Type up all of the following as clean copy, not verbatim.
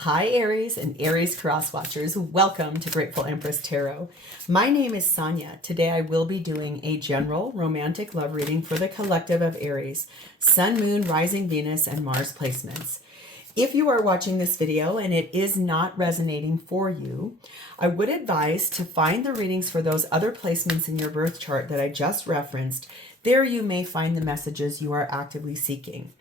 Hi Aries and Aries cross watchers, welcome to Grateful Empress Tarot. My name is Sonia. Today I will be doing a general romantic love reading for the collective of Aries, Sun, Moon, Rising Venus, and Mars placements. If you are watching this video and it is not resonating for you, I would advise to find the readings for those other placements in your birth chart that I just referenced. There you may find the messages you are actively seeking.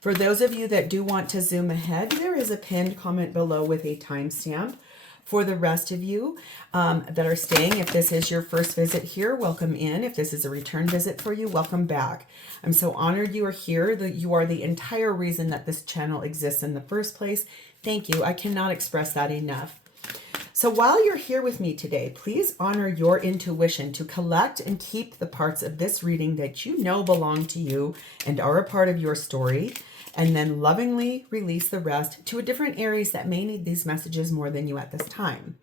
For those of you that do want to zoom ahead, there is a pinned comment below with a timestamp. For the rest of you that are staying, if this is your first visit here, welcome in. If this is a return visit for you, welcome back. I'm so honored you are here, that you are the entire reason that this channel exists in the first place. Thank you. I cannot express that enough. So while you're here with me today, please honor your intuition to collect and keep the parts of this reading that you know belong to you and are a part of your story, and then lovingly release the rest to a different Aries that may need these messages more than you at this time.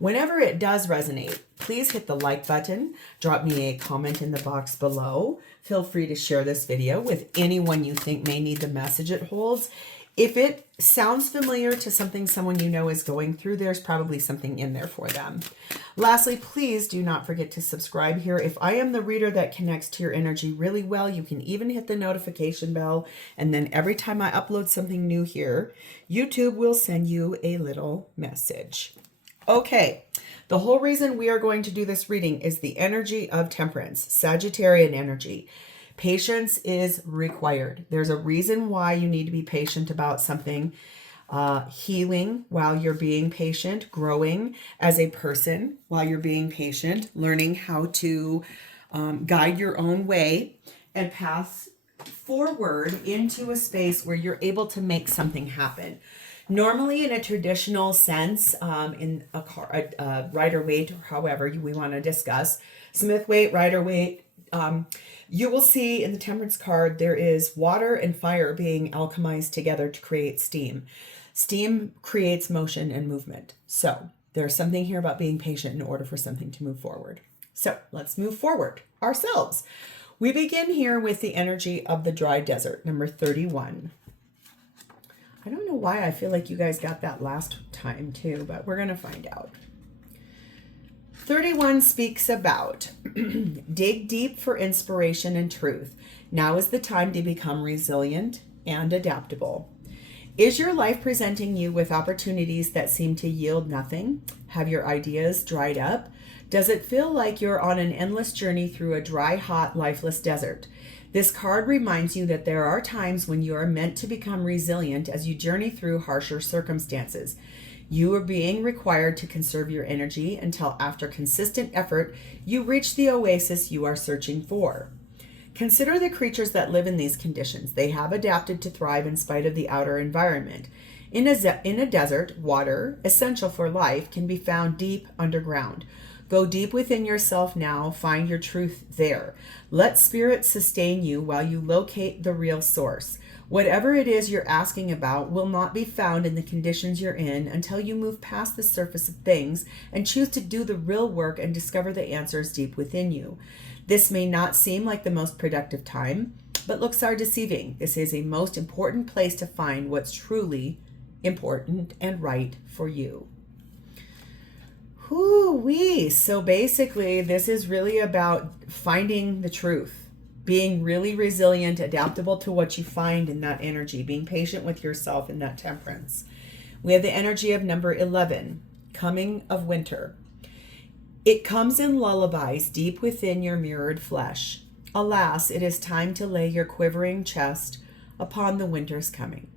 Whenever it does resonate, please hit the like button, drop me a comment in the box below. Feel free to share this video with anyone you think may need the message it holds. If it sounds familiar to something someone you know is going through, there's probably something in there for them. Lastly, please do not forget to subscribe here. If I am the reader that connects to your energy really well, you can even hit the notification bell. And then every time I upload something new here, YouTube will send you a little message. Okay, the whole reason we are going to do this reading is the energy of Temperance, Sagittarian energy. Patience is required. There's a reason why you need to be patient about something. Healing while you're being patient, growing as a person while you're being patient, learning how to guide your own way and pass forward into a space where you're able to make something happen. Normally in a traditional sense, in a Rider-Waite, or however we want to discuss, Smith-Waite, Rider-Waite, you will see in the Temperance card, there is water and fire being alchemized together to create steam. Steam creates motion and movement. So there's something here about being patient in order for something to move forward. So let's move forward ourselves. We begin here with the energy of the dry desert, number 31. I don't know why I feel like you guys got that last time too, but we're going to find out. 31 speaks about dig deep for inspiration and truth. Now is the time to become resilient and adaptable. Is your life presenting you with opportunities that seem to yield nothing? Have your ideas dried up? Does it feel like you're on an endless journey through a dry, hot, lifeless desert? This card reminds you that there are times when you are meant to become resilient as you journey through harsher circumstances. You are being required to conserve your energy until after consistent effort, you reach the oasis you are searching for. Consider the creatures that live in these conditions. They have adapted to thrive in spite of the outer environment. In a desert, water, essential for life, can be found deep underground. Go deep within yourself now. Find your truth there. Let spirit sustain you while you locate the real source. Whatever it is you're asking about will not be found in the conditions you're in until you move past the surface of things and choose to do the real work and discover the answers deep within you. This may not seem like the most productive time, but looks are deceiving. This is a most important place to find what's truly important and right for you. Whoo-wee. So basically, this is really about finding the truth. Being really resilient, adaptable to what you find in that energy, being patient with yourself in that temperance. We have the energy of number 11, coming of winter. It comes in lullabies deep within your mirrored flesh. Alas, it is time to lay your quivering chest upon the winter's coming.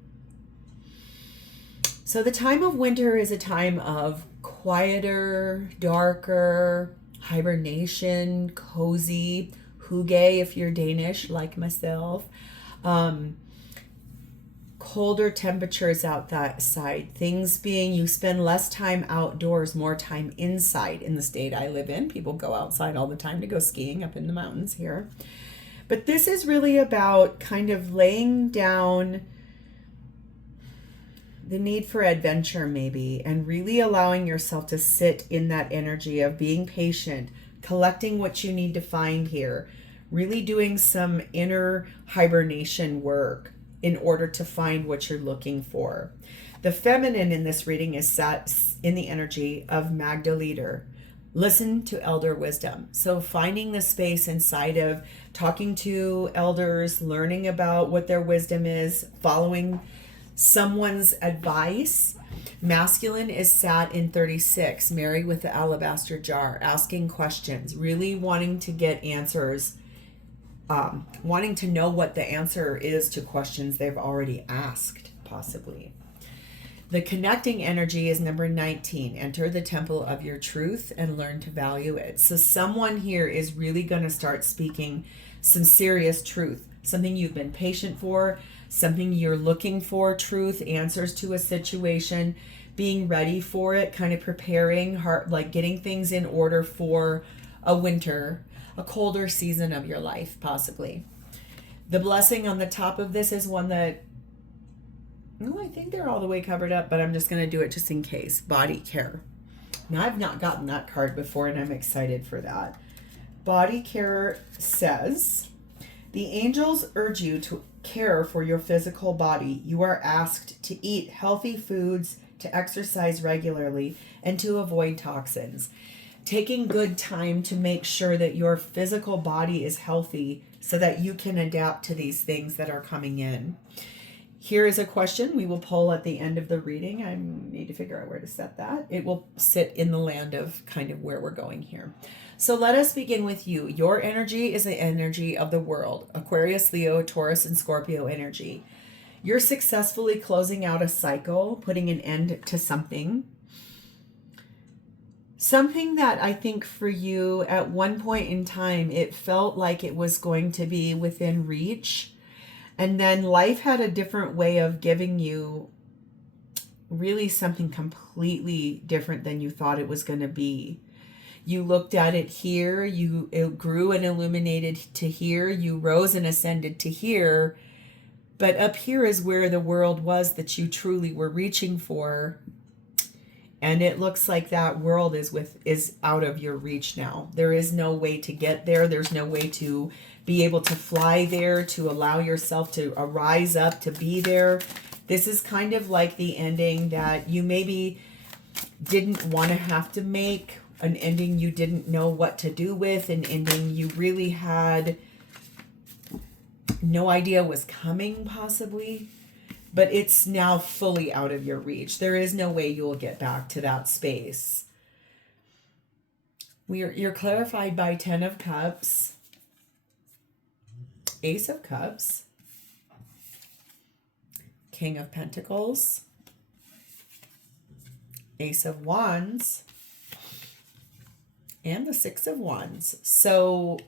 So the time of winter is a time of quieter, darker, hibernation, cozy, hygge if you're Danish like myself, colder temperatures outside, things being you spend less time outdoors, more time inside. In the state I live in, people go outside all the time to go skiing up in the mountains here. But this is really about kind of laying down the need for adventure maybe, and really allowing yourself to sit in that energy of being patient, collecting what you need to find here, really doing some inner hibernation work, in order to find what you're looking for. The feminine in this reading is sat in the energy of Magda Leader. Listen to elder wisdom. So finding the space inside of talking to elders, learning about what their wisdom is, following someone's advice. Masculine is sat in 36, Mary with the alabaster jar, asking questions, really wanting to get answers, wanting to know what the answer is to questions they've already asked, possibly. The connecting energy is number 19. Enter the temple of your truth and learn to value it. So someone here is really going to start speaking some serious truth, something you've been patient for, something you're looking for, truth, answers to a situation, being ready for it, kind of preparing, like getting things in order for a winter, a colder season of your life, possibly. The blessing on the top of this is one that, well, I think they're all the way covered up, but I'm just going to do it just in case. Body care. Now, I've not gotten that card before, and I'm excited for that. Body care says, the angels urge you to care for your physical body. You are asked to eat healthy foods, to exercise regularly, and to avoid toxins. Taking good time to make sure that your physical body is healthy so that you can adapt to these things that are coming in. Here is a question we will pull at the end of the reading. I need to figure out where to set that. It will sit in the land of kind of where we're going here. So let us begin with you. Your energy is the energy of the world. Aquarius, Leo, Taurus, and Scorpio energy. You're successfully closing out a cycle, putting an end to something. Something that I think for you at one point in time, it felt like it was going to be within reach. And then life had a different way of giving you really something completely different than you thought it was going to be. You looked at it here, it grew and illuminated to here, you rose and ascended to here. But up here is where the world was that you truly were reaching for. And it looks like that world is out of your reach now. There is no way to get there. There's no way to be able to fly there, to allow yourself to rise up, to be there. This is kind of like the ending that you maybe didn't want to have to make, an ending you didn't know what to do with, an ending you really had no idea was coming, possibly. But it's now fully out of your reach. There is no way you'll get back to that space. You're clarified by 10 of Cups, Ace of Cups, King of Pentacles, Ace of Wands, and the Six of Wands. So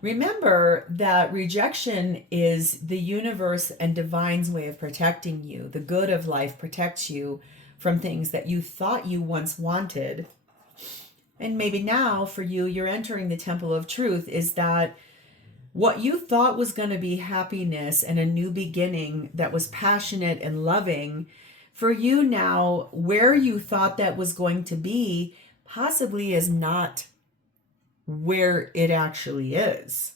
remember that rejection is the universe and divine's way of protecting you. The good of life protects you from things that you thought you once wanted. And maybe now for you, you're entering the temple of truth, is that what you thought was going to be happiness and a new beginning that was passionate and loving, for you now, where you thought that was going to be possibly is not where it actually is.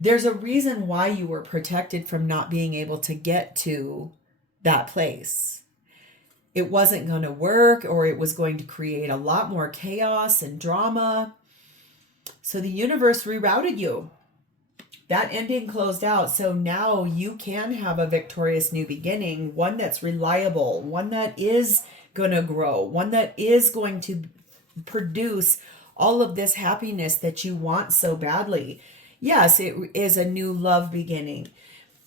There's a reason why you were protected from not being able to get to that place. It wasn't going to work, or it was going to create a lot more chaos and drama. So the universe rerouted you. That ending closed out. So now you can have a victorious new beginning, one that's reliable, one that is going to grow, one that is going to produce all of this happiness that you want so badly. Yes, it is a new love beginning.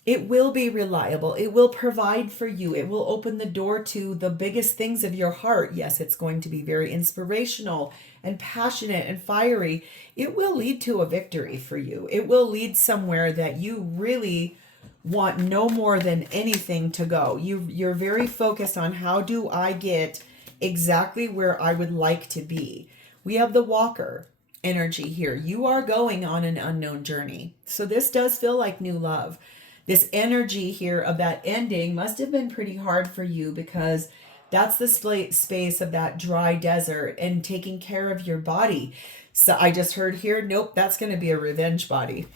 It will be reliable. It will provide for you. It will open the door to the biggest things of your heart. Yes, it's going to be very inspirational and passionate and fiery. It will lead to a victory for you. It will lead somewhere that you really want no more than anything to go. You're very focused on, how do I get exactly where I would like to be? We have the walker energy here. You are going on an unknown journey. So this does feel like new love. This energy here of that ending must have been pretty hard for you, because that's the space of that dry desert and taking care of your body. So I just heard here, nope, that's going to be a revenge body.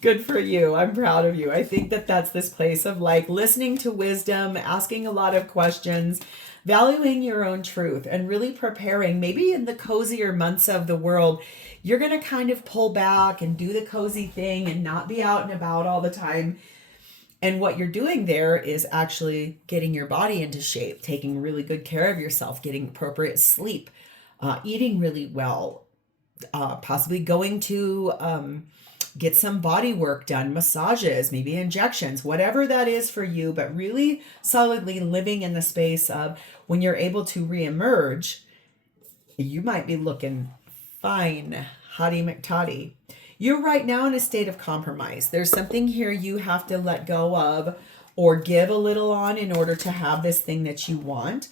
Good for you. I'm proud of you. I think that that's this place of like listening to wisdom, asking a lot of questions, valuing your own truth, and really preparing. Maybe in the cozier months of the world, you're going to kind of pull back and do the cozy thing and not be out and about all the time. And what you're doing there is actually getting your body into shape, taking really good care of yourself, getting appropriate sleep, eating really well, possibly going to get some body work done, massages, maybe injections, whatever that is for you, but really solidly living in the space of when you're able to reemerge, you might be looking fine, hottie McToddy. You're right now in a state of compromise. There's something here you have to let go of or give a little on in order to have this thing that you want.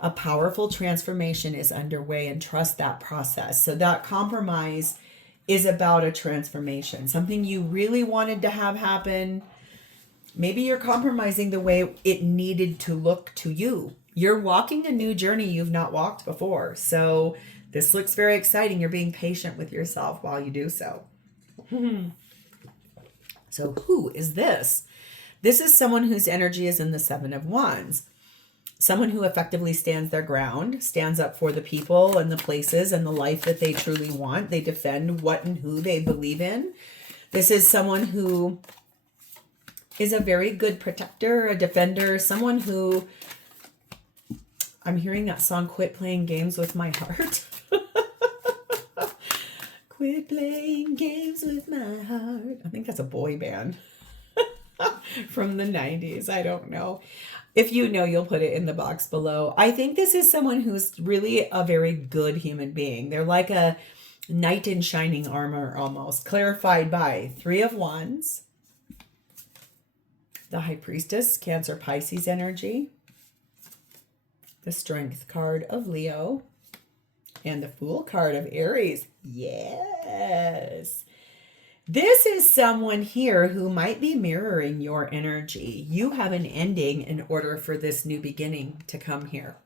A powerful transformation is underway, and trust that process. So that compromise is about a transformation, something you really wanted to have happen. Maybe you're compromising the way it needed to look to you. You're walking a new journey you've not walked before. So this looks very exciting. You're being patient with yourself while you do so. So who is this? This is someone whose energy is in the Seven of Wands. Someone who effectively stands their ground, stands up for the people and the places and the life that they truly want. They defend what and who they believe in. This is someone who is a very good protector, a defender, someone who, I'm hearing that song, Quit Playing Games with My Heart. Quit playing games with my heart. I think that's a boy band from the 90s. I don't know. If you know, you'll put it in the box below. I think this is someone who's really a very good human being. They're like a knight in shining armor almost, clarified by Three of Wands, the High Priestess, Cancer Pisces energy, the Strength card of Leo, and the Fool card of Aries. Yes. This is someone here who might be mirroring your energy. You have an ending in order for this new beginning to come here.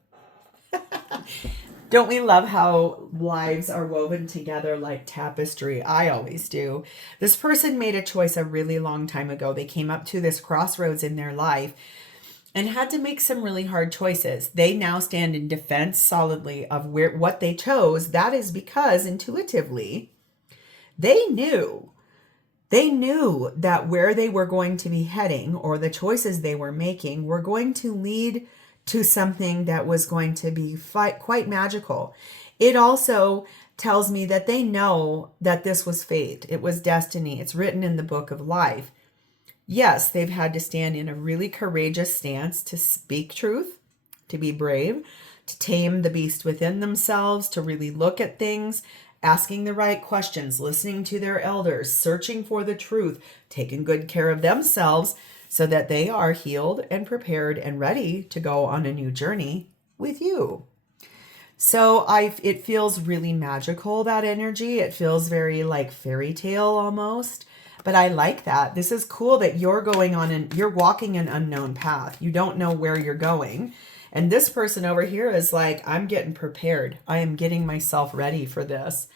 Don't we love how lives are woven together like tapestry? I always do. This person made a choice a really long time ago. They came up to this crossroads in their life and had to make some really hard choices. They now stand in defense solidly of what they chose. That is because intuitively they knew that where they were going to be heading or the choices they were making were going to lead to something that was going to be quite magical. It also tells me that they know that this was fate. It was destiny. It's written in the book of life. Yes, they've had to stand in a really courageous stance to speak truth, to be brave, to tame the beast within themselves, to really look at things, asking the right questions, listening to their elders, searching for the truth, taking good care of themselves so that they are healed and prepared and ready to go on a new journey with you. So it feels really magical, that energy. It feels very like fairy tale almost. But I like that. This is cool that you're going on and you're walking an unknown path. You don't know where you're going. And this person over here is like, I'm getting prepared. I am getting myself ready for this.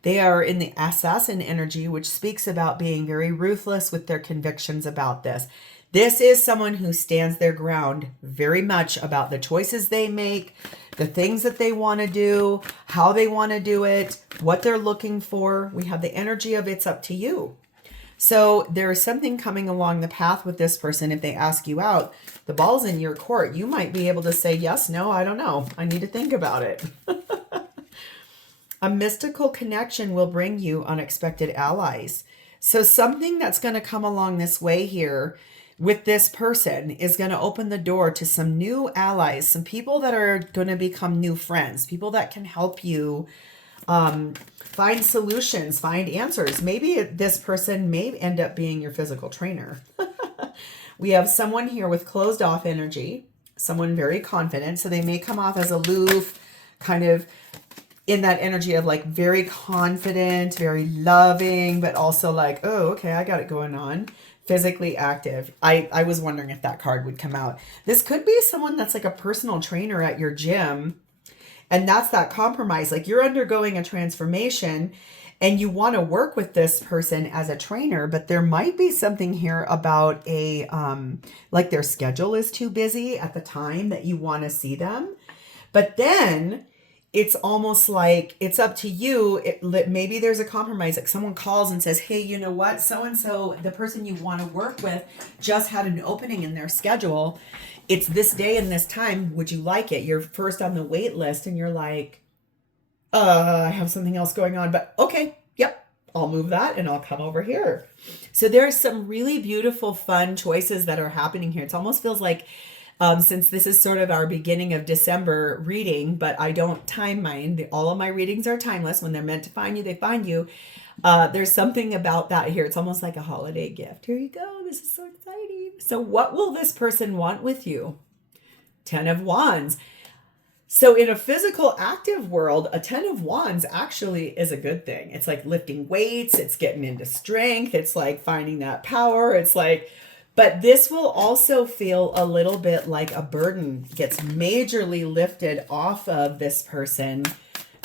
They are in the assassin energy, which speaks about being very ruthless with their convictions about this. This is someone who stands their ground very much about the choices they make, the things that they want to do, how they want to do it, what they're looking for. We have the energy of it's up to you. So there is something coming along the path with this person. If they ask you out, the ball's in your court. You might be able to say, yes, no, I don't know. I need to think about it. A mystical connection will bring you unexpected allies. So something that's going to come along this way here with this person is going to open the door to some new allies, some people that are going to become new friends, people that can help you find solutions, find answers. Maybe this person may end up being your physical trainer. We have someone here with closed off energy, someone very confident. So they may come off as aloof, kind of in that energy of like very confident, very loving, but also like, oh, okay, I got it going on. Physically active. I was wondering if that card would come out. This could be someone that's like a personal trainer at your gym. And that's that compromise. Like you're undergoing a transformation and you want to work with this person as a trainer, but there might be something here about a, like their schedule is too busy at the time that you want to see them. But then it's almost like it's up to you. Maybe there's a compromise. Like someone calls and says, hey, you know what? So-and-so, the person you want to work with just had an opening in their schedule. It's this day and this time. Would you like it? You're first on the wait list and you're like, I have something else going on, but okay. Yep. I'll move that and I'll come over here. So there's some really beautiful, fun choices that are happening here. It almost feels like, since this is sort of our beginning of December reading, but I don't time mine. All of my readings are timeless. When they're meant to find you, they find you. There's something about that here. It's almost like a holiday gift. Here you go. This is so exciting. So what will this person want with you? 10 of Wands. So in a physical active world, a 10 of Wands actually is a good thing. It's like lifting weights. It's getting into strength. It's like finding that power. It's like, but this will also feel a little bit like a burden gets majorly lifted off of this person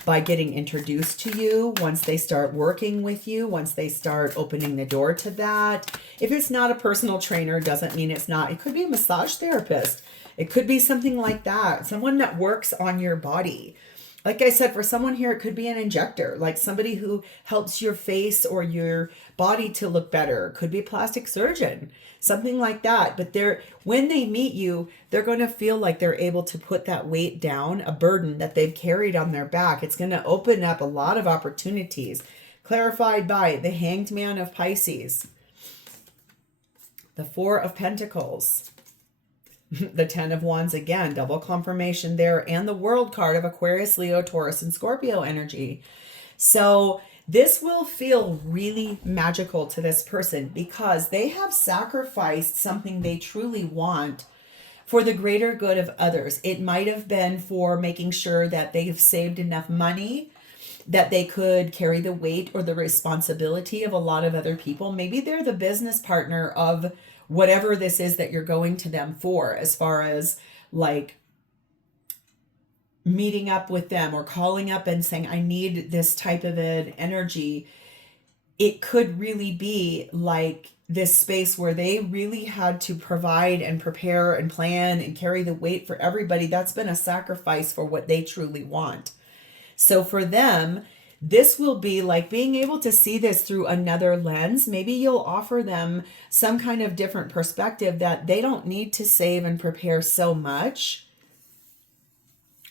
by getting introduced to you, once they start working with you, once they start opening the door to that. If it's not a personal trainer, doesn't mean it's not. It could be a massage therapist. It could be something like that. Someone that works on your body. Like I said, for someone here, it could be an injector, like somebody who helps your face or your body to look better. It could be a plastic surgeon, something like that. But when they meet you, they're going to feel like they're able to put that weight down, a burden that they've carried on their back. It's going to open up a lot of opportunities. Clarified by the Hanged Man of Pisces, the Four of Pentacles, the 10 of Wands again, double confirmation there, and the World card of Aquarius, Leo, Taurus, and Scorpio energy. So this will feel really magical to this person because they have sacrificed something they truly want for the greater good of others. It might have been for making sure that they've saved enough money that they could carry the weight or the responsibility of a lot of other people. Maybe they're the business partner of whatever this is that you're going to them for, as far as like meeting up with them or calling up and saying, I need this type of an energy. It could really be like this space where they really had to provide and prepare and plan and carry the weight for everybody. That's been a sacrifice for what they truly want. So for them, this will be like being able to see this through another lens. Maybe you'll offer them some kind of different perspective that they don't need to save and prepare so much.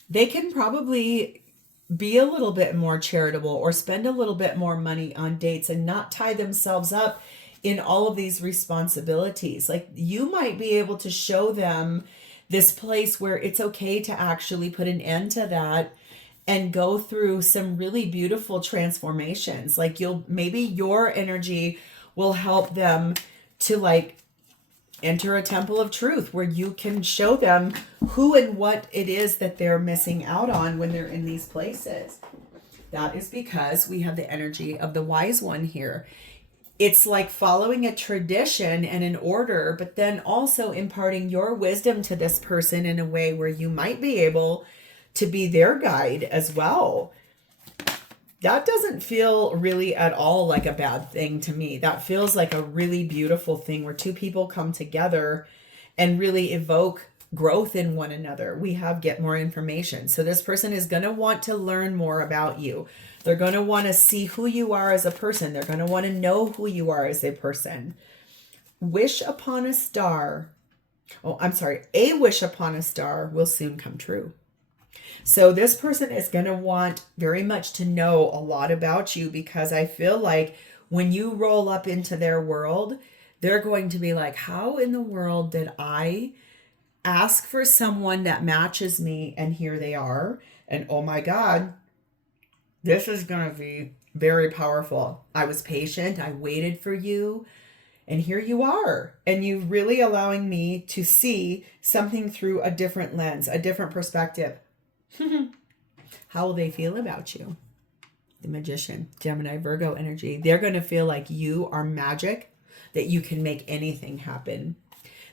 They can probably be a little bit more charitable or spend a little bit more money on dates and not tie themselves up in all of these responsibilities. Like you might be able to show them this place where it's okay to actually put an end to that and go through some really beautiful transformations. Like maybe your energy will help them to like enter a temple of truth where you can show them who and what it is that they're missing out on when they're in these places. That is because we have the energy of the wise one here. It's like following a tradition and an order, but then also imparting your wisdom to this person in a way where you might be able to be their guide as well. That doesn't feel really at all like a bad thing to me. That feels like a really beautiful thing where two people come together and really evoke growth in one another. We have get more information. So this person is going to want to learn more about you. They're going to want to see who you are as a person. They're going to want to know who you are as a person. Wish upon a star. Oh, I'm sorry. A wish upon a star will soon come true. So this person is going to want very much to know a lot about you, because I feel like when you roll up into their world, they're going to be like, how in the world did I ask for someone that matches me? And here they are. And oh my God, this is going to be very powerful. I was patient. I waited for you. And here you are. And you really allowing me to see something through a different lens, a different perspective. How will they feel about you? The Magician, Gemini, Virgo energy. They're going to feel like you are magic, that you can make anything happen,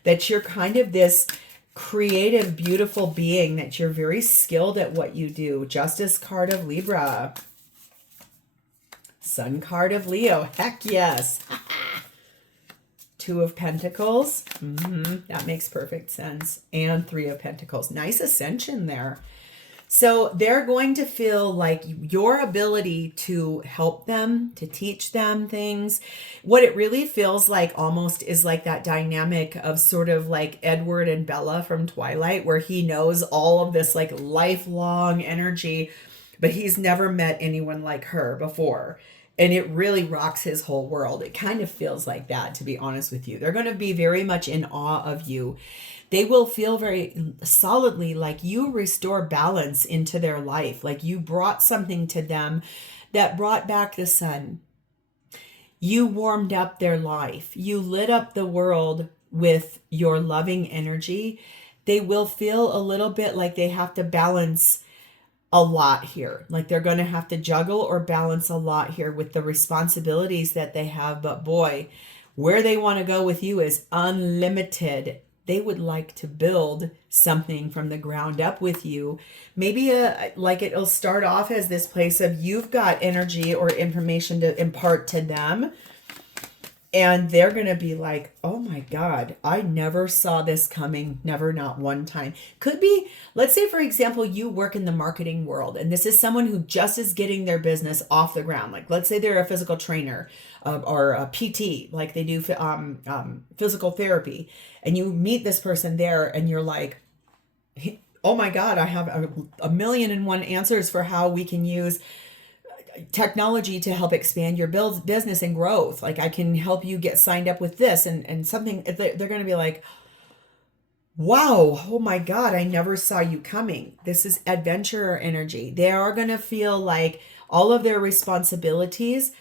that you're kind of this creative, beautiful being, that you're very skilled at what you do. Justice card of Libra. Sun card of Leo. Heck yes. Two of Pentacles. That makes perfect sense. And Three of Pentacles. Nice ascension there. So they're going to feel like your ability to help them, to teach them things, what it really feels like almost is like that dynamic of sort of like Edward and Bella from Twilight, where he knows all of this like lifelong energy, but he's never met anyone like her before. And it really rocks his whole world. It kind of feels like that, to be honest with you. They're going to be very much in awe of you. They will feel very solidly like you restore balance into their life. Like you brought something to them that brought back the sun. You warmed up their life. You lit up the world with your loving energy. They will feel a little bit like they have to balance a lot here. Like they're going to have to juggle or balance a lot here with the responsibilities that they have. But boy, where they want to go with you is unlimited. They would like to build something from the ground up with you. Maybe like it'll start off as this place of you've got energy or information to impart to them. And they're going to be like, oh my God, I never saw this coming. Never, not one time. Could be, let's say, for example, you work in the marketing world and this is someone who just is getting their business off the ground. Like, let's say they're a physical trainer or a PT, like they do physical therapy. And you meet this person there and you're like, oh my God, I have a million and one answers for how we can use technology to help expand your business and growth. Like I can help you get signed up with this and something. They're going to be like, wow, oh my God, I never saw you coming. This is adventurer energy. They are going to feel like all of their responsibilities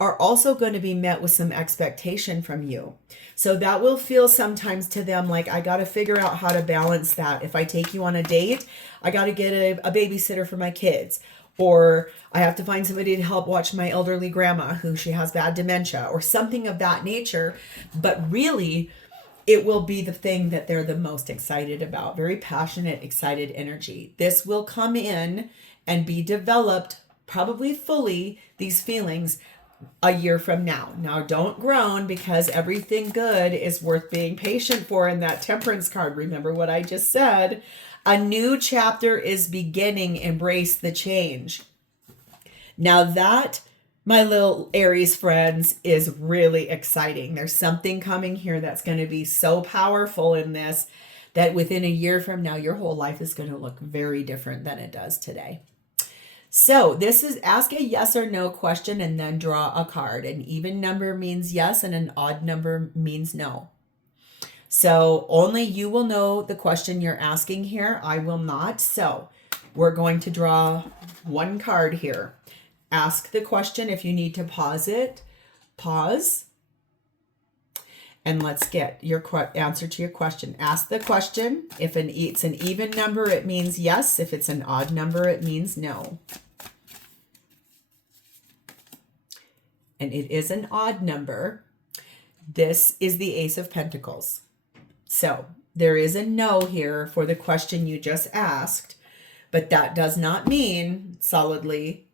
are also going to be met with some expectation from you. So that will feel sometimes to them like, I got to figure out how to balance that. If I take you on a date, I got to get a babysitter for my kids. Or I have to find somebody to help watch my elderly grandma who she has bad dementia or something of that nature. But really, it will be the thing that they're the most excited about. Very passionate, excited energy. This will come in and be developed probably fully, these feelings, a year from now. Now, don't groan because everything good is worth being patient for in that Temperance card. Remember what I just said. A new chapter is beginning. Embrace the change. Now that, my little Aries friends, is really exciting. There's something coming here that's going to be so powerful in this that within a year from now, your whole life is going to look very different than it does today. So this is ask a yes or no question and then draw a card. An even number means yes and an odd number means no. So only you will know the question you're asking here. I will not. So we're going to draw one card here. Ask the question. If you need to pause it, pause. And let's get your answer to your question. Ask the question. If it's an even number, it means yes. If it's an odd number, it means no. And it is an odd number. This is the Ace of Pentacles. So there is a no here for the question you just asked, but that does not mean solidly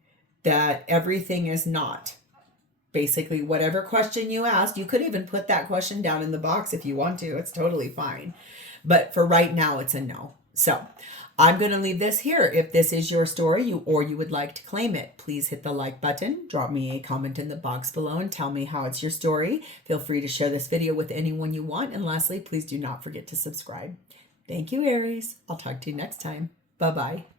that everything is not. Basically, whatever question you asked, you could even put that question down in the box if you want to. It's totally fine. But for right now, it's a no. So I'm going to leave this here. If this is your story or you would like to claim it, please hit the like button. Drop me a comment in the box below and tell me how it's your story. Feel free to share this video with anyone you want. And lastly, please do not forget to subscribe. Thank you, Aries. I'll talk to you next time. Bye-bye.